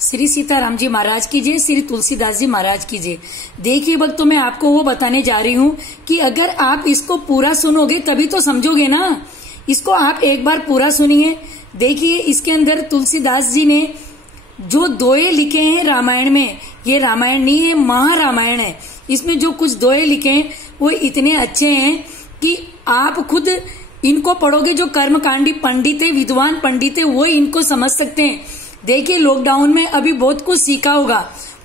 श्री सीताराम जी महाराज की जय, श्री तुलसीदास जी महाराज की जय। देखिए भक्तों, मैं आपको वो बताने जा रही हूँ कि अगर आप इसको पूरा सुनोगे तभी तो समझोगे ना। इसको आप एक बार पूरा सुनिए। देखिए, इसके अंदर तुलसीदास जी ने जो दोहे लिखे हैं रामायण में, ये रामायण नहीं है, महारामायण है। इसमें जो कुछ दोहे लिखे हैं वो इतने अच्छे हैं कि आप खुद इनको पढ़ोगे। जो कर्मकांडी पंडित है, विद्वान पंडित है, वो इनको समझ सकते हैं। देखिए, लॉकडाउन में अभी बहुत कुछ सीखा होगा।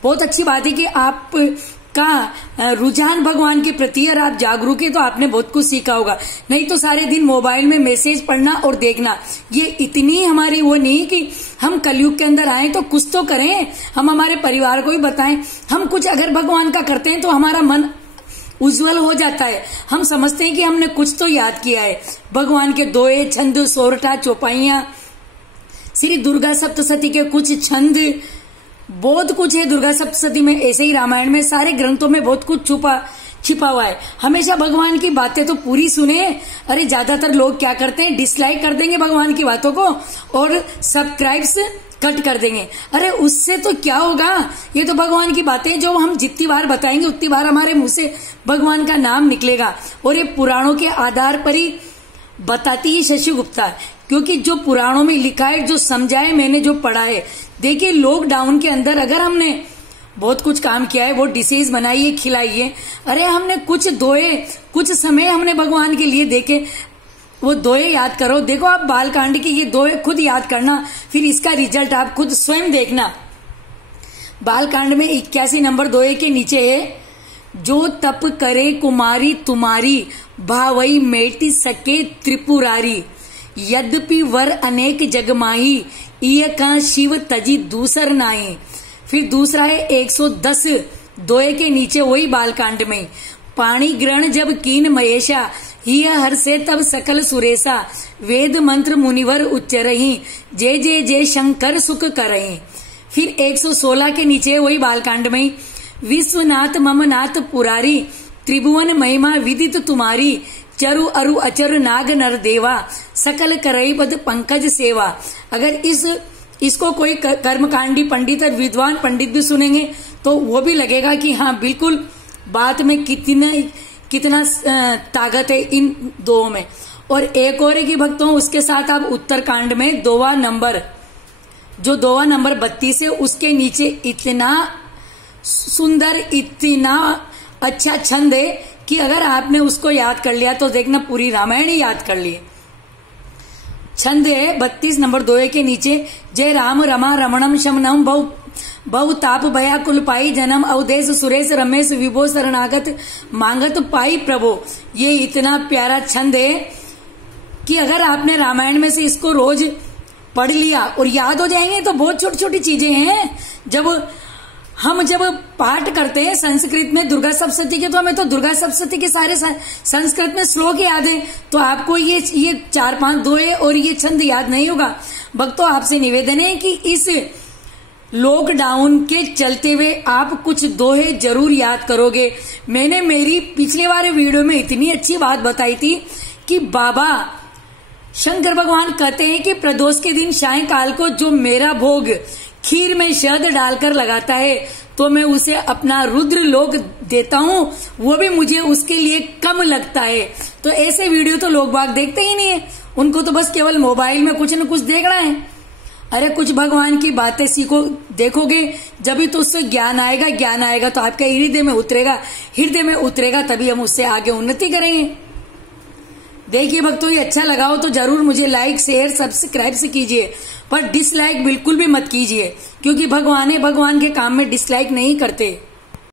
बहुत अच्छी बात है कि आप का रुझान भगवान के प्रति और आप जागरूक है, तो आपने बहुत कुछ सीखा होगा। नहीं तो सारे दिन मोबाइल में मैसेज पढ़ना और देखना, ये इतनी हमारी वो नहीं कि हम कलयुग के अंदर आए तो कुछ तो करें, हम हमारे परिवार को भी बताएं। हम कुछ अगर भगवान का करते हैं तो हमारा मन उज्जवल हो जाता है। हम समझते हैं कि हमने कुछ तो याद किया है। भगवान के दोहे, छंद, सोरठा, चौपाइयां, श्री दुर्गा सप्तशती के कुछ छंद, बहुत कुछ है दुर्गा सप्तशती में। ऐसे ही रामायण में, सारे ग्रंथों में बहुत कुछ छिपा हुआ है। हमेशा भगवान की बातें तो पूरी सुने। अरे ज्यादातर लोग क्या करते हैं, डिसलाइक कर देंगे भगवान की बातों को और सब्सक्राइब्स कट कर देंगे। अरे उससे तो क्या होगा, ये तो भगवान की बातें जो हम जितनी बार बताएंगे उतनी बार हमारे मुंह से भगवान का नाम निकलेगा। और ये पुराणों के आधार पर ही बताती है शशि गुप्ता, क्योंकि जो पुराणों में लिखा है, जो समझा है, मैंने जो पढ़ा है। देखिए, लॉकडाउन के अंदर अगर हमने बहुत कुछ काम किया है, वो डिशेज बनाई है, खिलाई है। अरे हमने कुछ दोहे, कुछ समय हमने भगवान के लिए देखे, वो दोहे याद करो। देखो, आप बालकांड की ये दोहे खुद याद करना, फिर इसका रिजल्ट आप खुद स्वयं देखना। बालकांड में 81 नंबर दोहे के नीचे है, जो तप करे कुमारी तुम्हारी, भावई मेटी सके त्रिपुरारी, यद्यपि वर अनेक जगमाही, इय का शिव तजी दूसर नाई। फिर दूसरा है 110 दोहे के नीचे, वही बालकांड में, पाणी ग्रहण जब कीन महेशा, हिय हर से तब सकल सुरेशा, वेद मंत्र मुनिवर उच्चरही, जय जय जय शंकर सुख करही। फिर 116 के नीचे, वही बालकांड में, विश्वनाथ मम नाथ पुरारी, त्रिभुवन महिमा विदित तुम्हारी, चरु अरु अचरु नाग नर देवा, सकल करई पद पंकज सेवा। अगर इसको कोई कर्मकांडी पंडित और विद्वान पंडित भी सुनेंगे तो वो भी लगेगा कि हाँ, बिल्कुल बात में कितना ताकत है इन दो में। और एक और है कि भक्तों, उसके साथ आप उत्तरकांड में दोवा नंबर 32 है, उसके नीचे इतना सुंदर, इतना अच्छा छंद है कि अगर आपने उसको याद कर लिया तो देखना पूरी रामायण ही याद कर ली। छंद है 32 नंबर दोहे के नीचे, जय राम रमा रमणम शमनम बहु ताप भया कुल पाई, जन्म अवधेश सुरेश रमेश विभो शरणागत मांगत पाई प्रभो। ये इतना प्यारा छंद है कि अगर आपने रामायण में से इसको रोज पढ़ लिया और याद हो जाएंगे तो बहुत छोटी छोटी चीजें हैं। जब पाठ करते हैं संस्कृत में दुर्गा सप्तशती के, तो हमें तो दुर्गा सप्तशती के सारे संस्कृत में श्लोक याद है, तो आपको ये 4-5 दोहे और ये छंद याद नहीं होगा। भक्तों, आपसे निवेदन है कि इस लॉकडाउन के चलते हुए आप कुछ दोहे जरूर याद करोगे। मैंने मेरी पिछले वाले वीडियो में इतनी अच्छी बात बताई थी कि बाबा शंकर भगवान कहते हैं कि प्रदोष के दिन सायंकाल को जो मेरा भोग खीर में शहद डालकर लगाता है तो मैं उसे अपना रुद्र लोक देता हूँ, वो भी मुझे उसके लिए कम लगता है। तो ऐसे वीडियो तो लोग बाग देखते ही नहीं है, उनको तो बस केवल मोबाइल में कुछ न कुछ देखना है। अरे कुछ भगवान की बातें सीखो, देखोगे जब भी तो उससे ज्ञान आएगा तो आपके हृदय में उतरेगा, तभी हम उससे आगे उन्नति करेंगे। देखिए भक्तों, ये अच्छा लगा हो तो जरूर मुझे लाइक शेयर सब्सक्राइब से कीजिए, पर डिसलाइक बिल्कुल भी मत कीजिए, क्योंकि भगवान के काम में डिसलाइक नहीं करते।